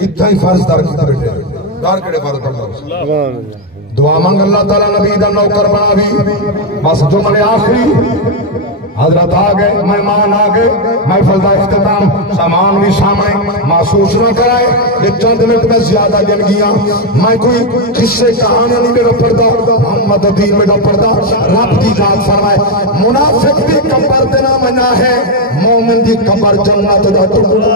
اتنا ہی فرض دار کی بیٹھے دار کڑے فرض پڑھتا ہوں دعا مانگ اللہ تعالیٰ نبی دا نوکر بنا بھی بس جمعے آخری حضرت آگئے مہمان آگئے محفل دا اختتام سامان بھی سامنے محسوس نہ کرائے یہ چند منٹ میں زیادہ گن گیا میں کوئی قصے کہانیاں نہیں میرا پڑھتا محمد دین میرا پڑھتا رب دی ذات فرمائے منافق دی قبر دینا منع ہے مومن دی قبر جنت دا ٹکڑا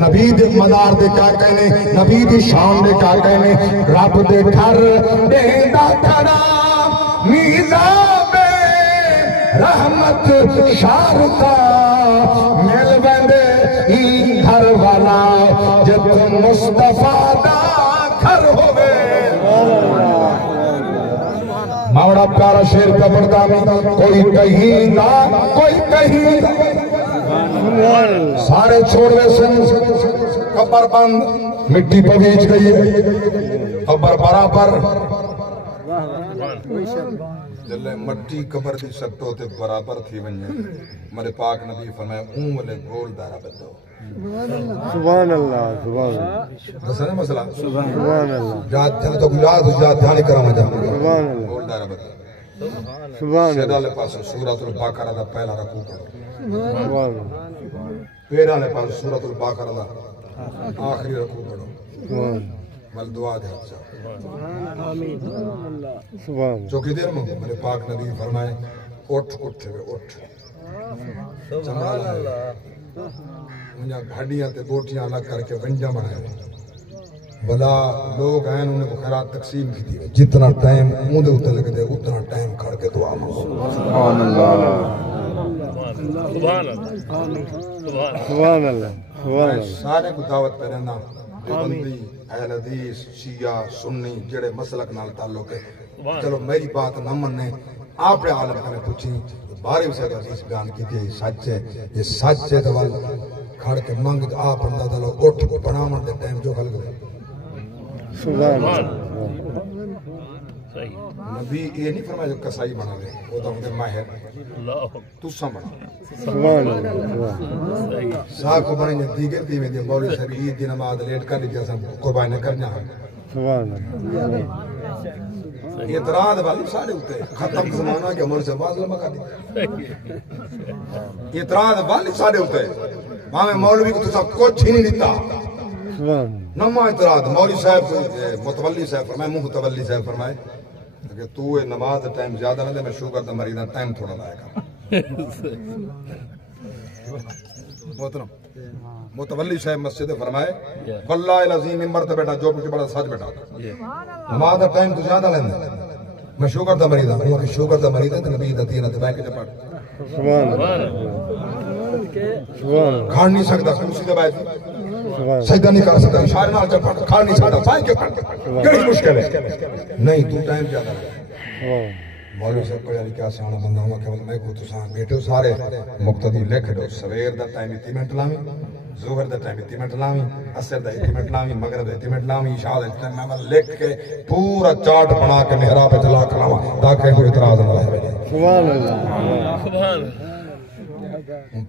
نبی دے مدار دے کیا کہنے نبی دی شان دے کیا کہنے رب دے گھر دیندہ کھڑا میزان رحمت شارتا مل بندے ہی گھر والا جب مصطفیٰ دا گھر ہوئے ماوڑا پیارا شیر کا پڑھتا میں کوئی کہیں دا کوئی کہیں دا سارے چھوڑے سن قبر بند مٹی پہ بیچ گئی قبر برابر جلے مٹی قبر دی سٹو تے برابر تھی ونجے مرے پاک نبی فرمایا اون والے گول دارا بدو سبحان اللہ سبحان اللہ دسنے مسئلہ سبحان اللہ یاد چلے تو یاد اس یاد دھیانی کرا مجھا سبحان اللہ گول دارا بدو سبحان سیدہ اللہ لے پاس سورۃ البقرہ دا پہلا رکوع پڑھو سبحان اللہ پیرا لے پاس سورۃ البقرہ دا آخری رکوع پڑھو مل دعا دے حد سبحان چوکی دیر میں میرے پاک نبی فرمائے اٹھ اٹھے وے اٹھ چمڑا لائے انہیں گھڑیاں تے بوٹیاں الگ کر کے ونجا بنائے بلا لوگ ہیں انہیں کو خیرات تقسیم کی دی جتنا ٹائم اوندے ہوتے لگے دے اتنا ٹائم کھڑ کے دعا مانگو سبحان اللہ سبحان اللہ سبحان اللہ سارے کو دعوت پہ رہنا دیوبندی اہل حدیث شیعہ سنی جڑے مسلک نال تعلق ہے چلو میری بات نہ مننے آپ نے عالم نے پوچھی بارے اسے حدیث بیان کی تھی یہ سچ ہے تو کھڑ کے منگ آپ بندہ دلو اٹھ بناون دے ٹائم جو خلق ہے سبحان اللہ نبی یہ نہیں فرمایا جو کسائی بنا لے وہ تو ہمیں ماہر تو ساں بنا سبحان اللہ ساکھ کو بنے دیگر دیویں دے مولوی صاحب عید دی نماز لیٹ کر دی جیسا قربانی کرنا ہے سبحان اللہ اعتراض والی سارے ہوتے ختم زمانہ کے عمر سے باز لمبا کر دی اعتراض والی سارے ہوتے ماں مولوی کو تو سب کچھ ہی نہیں دیتا سبحان نما اعتراض مولوی صاحب متولی صاحب فرمائے متولی صاحب فرمائے کہ تو نماز ٹائم زیادہ نہ دے میں شوگر دا مریض ٹائم تھوڑا لائے گا محترم متولی صاحب مسجد فرمائے واللہ العظیم ممبر تے بیٹا جو کچھ بڑا سچ بیٹا نماز دا ٹائم تو زیادہ لیندے میں شوگر دا مریض ہوں کہ شوگر دا مریض ہے تے نبی دا دین تے بیٹھ کے پڑھ سبحان اللہ سبحان کھا نہیں سکتا کرسی تے بیٹھ سجدہ نہیں کر سکتا اشارے نال چ پڑھ کھا نہیں سکتا بیٹھ کے پڑھ کیڑی مشکل ہے نہیں تو ٹائم زیادہ لے مولوی صاحب پڑھا لکھا سیانا بندہ ہوا کہ میں کو تساں بیٹھو سارے مقتدی لکھ دو سویر دا ٹائم 30 منٹ لاویں ظہر دا ٹائم 30 منٹ لاویں عصر دا 30 منٹ لاویں مغرب دا 30 منٹ لاویں عشاء دا ٹائم میں لکھ کے پورا چارٹ بنا کے محراب پہ چلا کراواں تاکہ کوئی اعتراض نہ رہے سبحان اللہ سبحان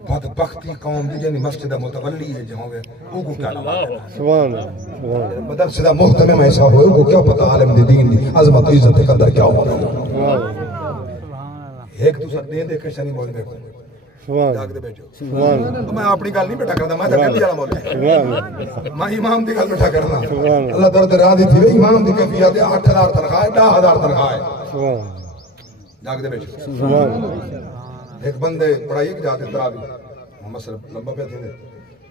بدبختی قوم دی یعنی مسجد متولی ہے جہاں وہ کو کیا نام سبحان اللہ مدرسہ دا محتمم ایسا ہوئے کو کیا پتہ عالم دی دین دی عظمت عزت قدر کیا ہوگا ایک دوسرا دے دے کے شنی مولوی کو جاگ دے بیٹھو تو میں اپنی گل نہیں بیٹھا کرنا میں تو گلی والا مولوی میں امام دی گل بیٹھا کرنا اللہ درد راہ دی تھی امام دی کیفیت 8000 تنخواہ 10000 تنخواہ جاگ دے بیٹھو ایک بندے پڑھائی کی جاتے تراوی محمد صلی اللہ لمبا پہ تھے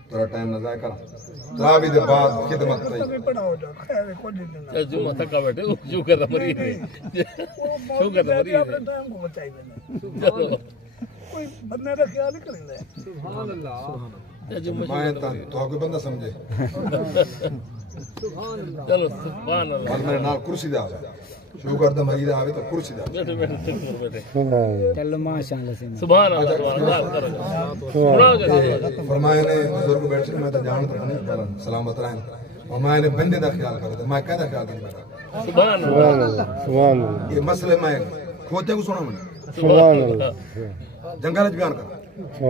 تھوڑا ٹائم نہ ضائع کرا تراوی دے بعد خدمت تھی جمعہ تک بیٹھے شوگر دا مریض ہے شوگر دا مریض ہے کوئی بندے دا خیال ہی کریں گے سبحان اللہ میں تو کوئی بندہ سمجھے چلو سبحان اللہ اور میرے نال کرسی دے آوے شوگر دا مریض آوے تو کرسی دے بیٹھے بیٹھے بیٹھے چلو ماشاءاللہ سے سبحان اللہ سبحان اللہ فرمایا نے بزرگ بیٹھے میں تو جانتا نہیں پر سلامت رہیں اور میں نے بندے دا خیال کرتا میں کہہ دا خیال کرتا سبحان اللہ سبحان اللہ یہ مسئلے میں کھوتے کو سنا میں سبحان اللہ جنگل بیان کر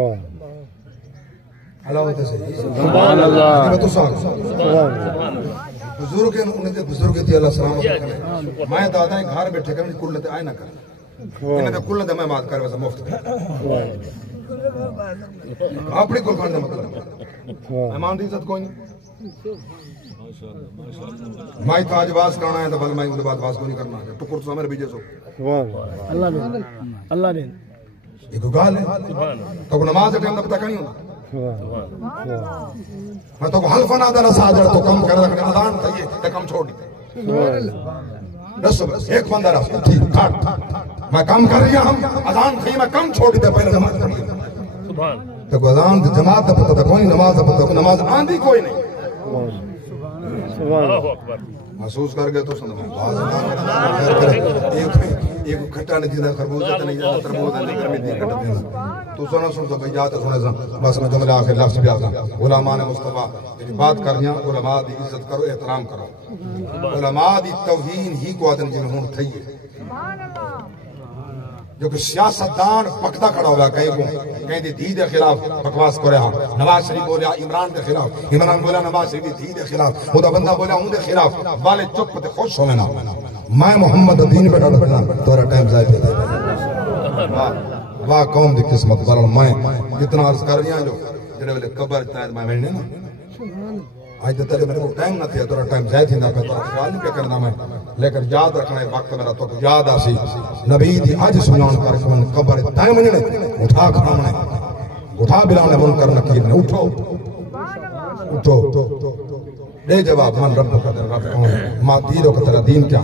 حلاوت ہے صحیح سبحان اللہ یہ تو ساگ سبحان بزرگ ہیں انہیں دے بزرگ تھی اللہ سلامت کرنے میں دادا ہیں گھر بیٹھے کرنے کلت آئے نہ کرنے انہیں دے کلت میں بات کر ویسا مفت اپنی قربان دے مطلب ایمان دی عزت کوئی نہیں مائی تاج باز کرنا ہے تو بل مائی اندر بات باز کو نہیں کرنا ہے ٹکر تو ہمارے بیجے سو اللہ نے یہ تو گال ہے تو کو نماز ٹائم دا پتہ نہیں ہوتا میں تو کو حلف نہ دینا ساجر تو کم کر رکھنے اذان تھئی تے کم چھوڑ دی بس بس ایک بندہ رہا ٹھیک کاٹ میں کم کر رہا ہوں اذان تھئی میں کم چھوڑ دی پہلے نماز پڑھ لی سبحان تو اذان جماعت دا پتہ کوئی نماز دا پتہ نماز آندھی کوئی نہیں اللہ اکبر محسوس کر گئے تو سنو ایک کھٹا نہیں دینا خربوزہ نہیں دینا تربوزہ نہیں کرمی دی کھٹا دینا تو سنو سنو بھئی جاتے سنے سن بس میں جملہ آخر لفظ بھی آتا علماء نے مصطفیٰ بات کر رہی ہیں علماء دی عزت کرو احترام کرو علماء دی توہین ہی کو آدن جنہوں ہون تھئی ہے جو کہ سیاستدان پکتا کھڑا ہوا کہیں دی دھی دے خلاف بکواس کو رہا نواز شریف بولیا عمران دے خلاف عمران بولیا نواز شریف دھی دے خلاف وہ دا بندہ بولیا ہوں دے خلاف والے چپ تے خوش ہونے نا میں محمد دین پہ ڈاڑا پڑھنا تورا ٹائم ضائع پہ دے واہ قوم دی قسمت برال میں اتنا عرض کر رہی ہیں جو جڑے والے قبر تائید میں ملنے نا آج تو تیرے میرے کو ٹائم نہ تھیا تورا ٹائم ضائع تھی نہ پہ تورا خیال نہیں پہ کرنا میں لیکن یاد رکھنا ہے وقت میرا تو یاد آسی نبی دی آج سنان کر کے من قبر تائم نے اٹھا کھامنے اٹھا بلانے منکر نکیر نے اٹھو اٹھو دے جواب من رب کا در رب کون ما دیرو کا تیرا دین کیا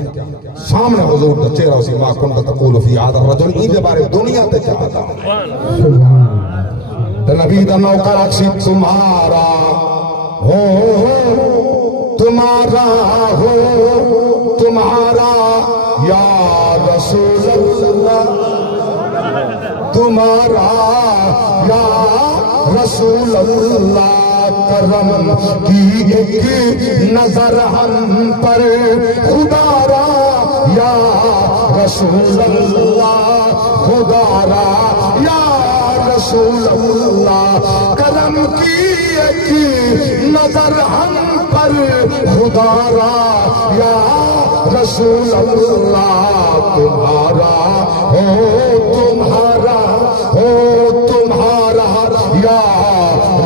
سامنے حضور دا چہرہ اسی ما کن تقول فی آدھر رجل این دے بارے دنیا تے چاہتا نبی دا نوکر اکسی تمہارا ہو تمہارا ہو تمہارا یا رسول اللہ تمہارا یا رسول اللہ کرم کی ایک نظر ہم پر خدا را یا رسول اللہ خدا را یا رسول اللہ کرم کی ایک نظر ہم پر خدا را یا رسول اللہ تمہارا ہو تمہارا ہو تمہارا یا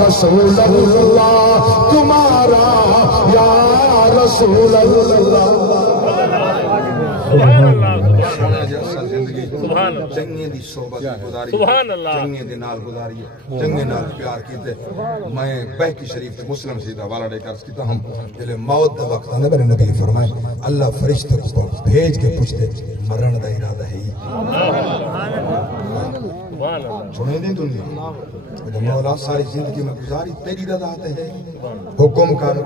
رسول اللہ تمہارا یا رسول اللہ سبحان اللہ سبحان اللہ چنگے دی صحبت گزاری سبحان اللہ چنگے دی نال گزاری چنگے نال پیار کیتے میں بہکی شریف تے مسلم سیدھا والا دے کر کیتا ہم جلے موت دا وقت نے میرے نبی فرمائے اللہ فرشتے کو بھیج کے پوچھتے مرن دا ارادہ ہے چھوڑے دی دنیا مولا ساری زندگی میں گزاری تیری رضا تے ہے حکم کر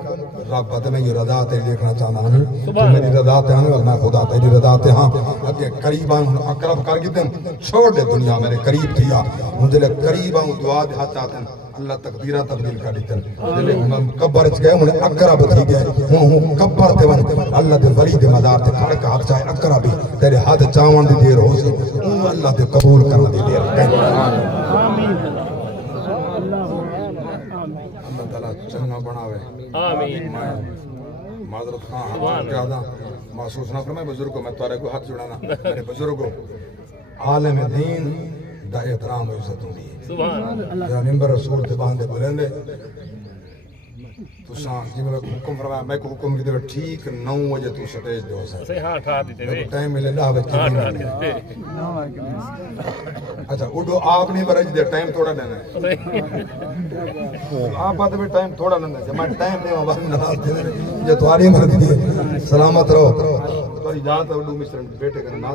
رب میں یہ رضا تے دیکھنا چاہنا ہوں تو میری رضا تے ہوں اور میں خدا تیری رضا تے ہاں اگے قریب آؤں اقرب کر گئے چھوڑ دے دنیا میرے قریب تھیا مجھے لے قریب آؤں دعا دے ہاتھ آتے ہیں اللہ تقدیرہ تبدیل کر دیتے ہیں قبر چ گئے انہیں اقرب تھی گئے ہوں قبر تے ون اللہ دے ولی دے مدار تے کھڑ کے ہاتھ چاہے اقرب تیرے ہاتھ چاون دی دیر ہو سی اللہ دے قبول کرنا دی دیر اللہ تعالیٰ چنگا بناوے آمین معذرت خواہ ہاتھ زیادہ محسوس نہ فرمائے بزرگوں میں تورے کو ہاتھ جڑانا میرے بزرگوں عالم دین دا احترام و عزت ہوں دی سبحان یا نمبر رسول تے باندے بولیں دے تو سان جی میں حکم فرمایا میں کو حکم کی دے ٹھیک 9 بجے تو سٹیج دے ہو سکتے صحیح ہاں ٹھا دیتے وے ٹائم ملے لا بچے ہاں ٹھا دیتے اچھا اڈو آپ نہیں برج دے ٹائم تھوڑا لینا ہے آپ بات میں ٹائم تھوڑا لینا ہے میں ٹائم نہیں ہوں بات نہ یہ تمہاری مرضی ہے سلامت رہو تمہاری جان تو اڈو مصر بیٹے کرنا